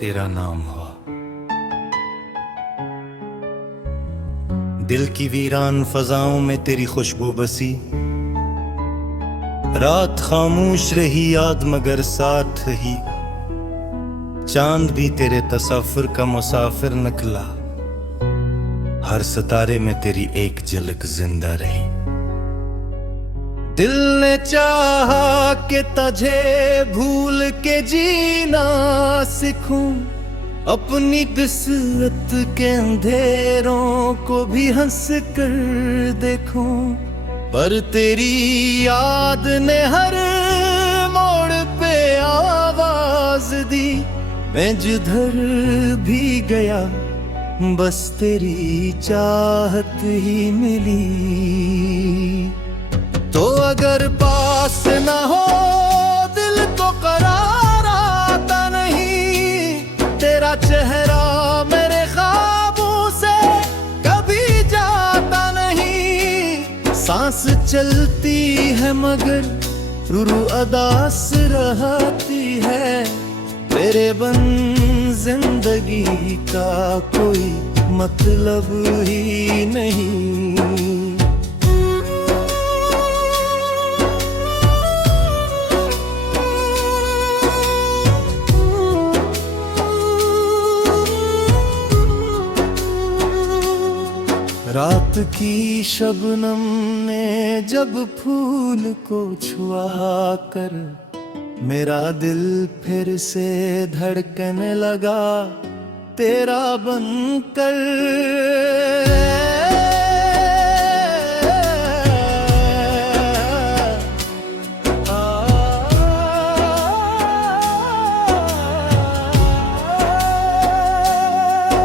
तेरा नाम हुआ। दिल की वीरान फजाओं में तेरी खुशबू बसी, रात खामोश रही याद मगर साथ ही, चांद भी तेरे तसव्वुर का मुसाफिर निकला, हर सितारे में तेरी एक झलक जिंदा रही। दिल ने चाहा कि तुझे भूल के जीना सीखूं, अपनी किस्मत के अंधेरों को भी हंस कर देखूं, पर तेरी याद ने हर मोड़ पे आवाज दी। मैं जिधर भी गया बस तेरी चाहत ही मिली। तो अगर पास ना हो दिल को करार आता नहीं, तेरा चेहरा मेरे ख्वाबों से कभी जाता नहीं। सांस चलती है मगर रूह अदास रहती है, तेरे बिन जिंदगी का कोई मतलब ही नहीं। रात की शबनम ने जब फूल को छुआ कर मेरा दिल फिर से धड़कने लगा, तेरा बनकर।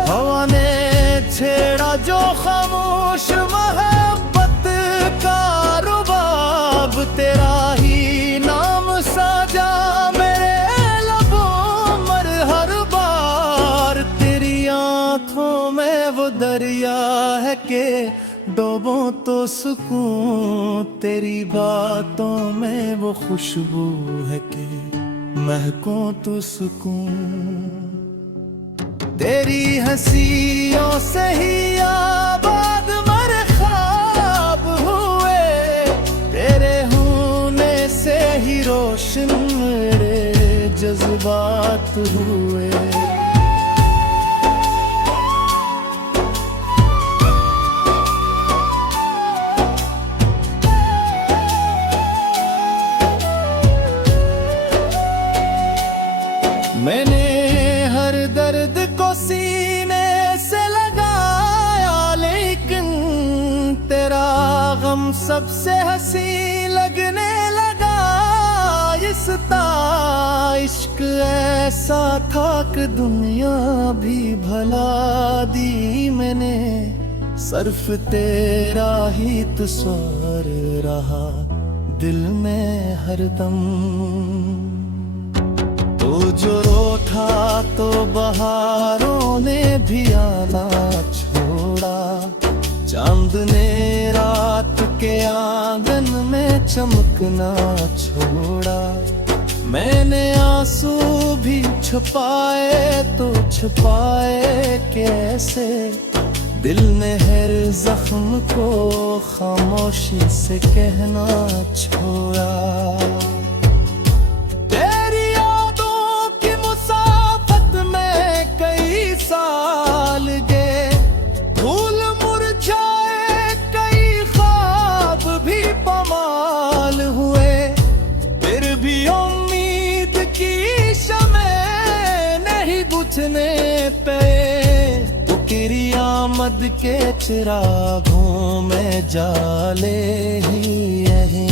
हवा ने छेड़ा जो खामोश मोहब्बत का रुबाब, तेरा ही नाम साजा मेरे लबों मर हर बार। तेरी आंखों में वो दरिया है कि डूबो तो सुकून, तेरी बातों में वो खुशबू है कि महकों तो सुकून। तेरी हंसियों से ही आबाद मर ख्वाब हुए, तेरे होने से ही रोशन मेरे जज्बात हुए। मैंने हर दर्द को सीने से लगाया, लेकिन तेरा गम सबसे हंसी लगने लगा। इस इश्क ऐसा था कि दुनिया भी भला दी मैंने, सिर्फ तेरा ही तस्वर रहा दिल में हरदम। तो जो रोता तो बहारों ने भी आना छोड़ा, चांद ने रात के आंगन में चमकना छोड़ा। मैंने आंसू भी छुपाए तो छुपाए कैसे, दिल ने हर जख्म को खामोशी से कहना छोड़ा। साल गए फूल मुरझाए, कई ख्वाब भी पमाल हुए, फिर भी उम्मीद की शमएं नहीं बुझने पे। तेरी आमद के चिरागों में जाले ही यही।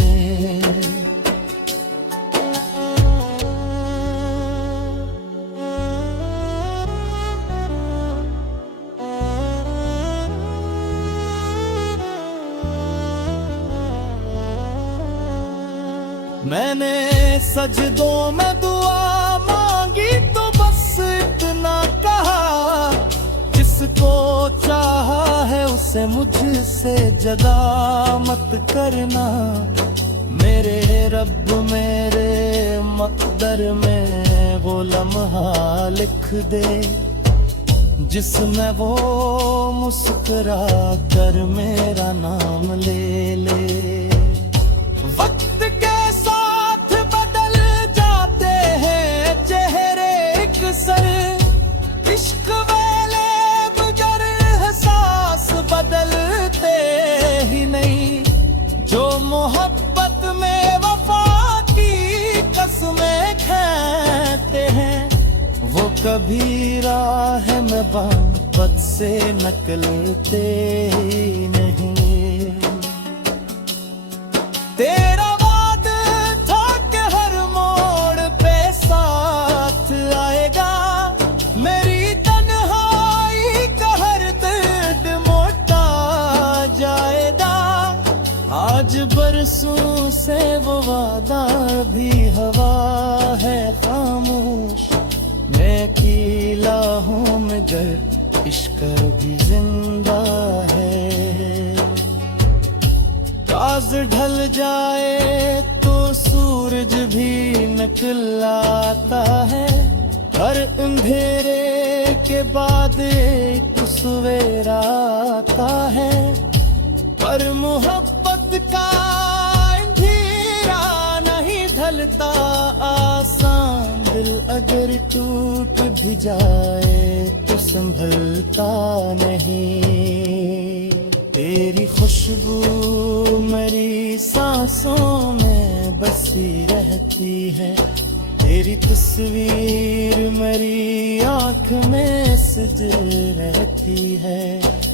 मैंने सजदों में दुआ मांगी तो बस इतना कहा, जिसको चाहा है उसे मुझसे जदा मत करना। मेरे रब मेरे मक़दर में वो लम्हा लिख दे जिसमें वो मुस्कुरा कर मेरा नाम ले ले। वक्त के साथ बदल जाते हैं चेहरे अक्सर, इश्क वाले मगर एहसास बदलते ही नहीं। जो मोहब्बत में वफा की कसमें खाते हैं वो कभी राह में वापस से निकलते ही नहीं। तेरा वादा था कि हर मोड़ पे साथ आएगा, मेरी तन्हाई का हर दर्द मोटा जाएगा। आज बरसों से वो वादा भी हवा है खामोश, मैं अकेला हूँ मगर इश्क भी जिंदा है। राज ढल जाए तो सूरज भी निकल आता है, हर अंधेरे के बाद एक सवेरा आता है। पर मोहब्बत का अंधेरा नहीं ढलता आसान, दिल अगर टूट भी जाए तो संभलता नहीं। तेरी खुशबू मेरी सांसों में बसी रहती है, तेरी तस्वीर मेरी आँख में सज रहती है।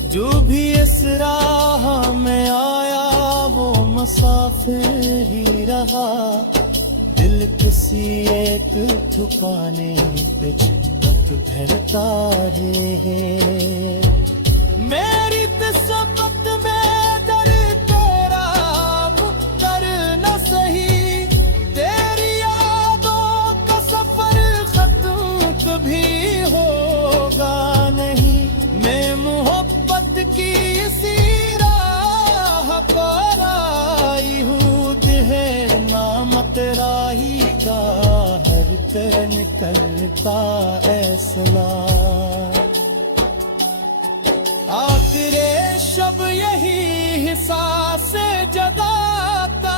जो भी इस राह में आया वो मुसाफिर ही रहा, दिल किसी एक ठिकाने पे वक्त भरता है। मेरी किस्मत में दर तेरा मुक्कर न सही, तेरी यादों का सफर खत्म कभी होगा नहीं। मैं मोहब्बत की इसी राह पर आई हूँ, देह नाम तेरा ही का हर पे निकलता ऐसला। आखिरे शब यही हिस्सा से जगाता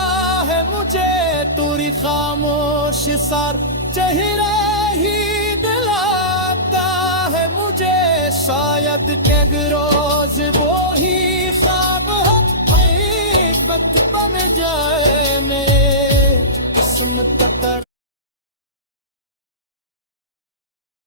है मुझे, तुरी खामोश सर चेहरा ही दिलाता है मुझे। शायद के रोज वो ही ख्वाब है वक्त बन जाए मेरे किस्मत।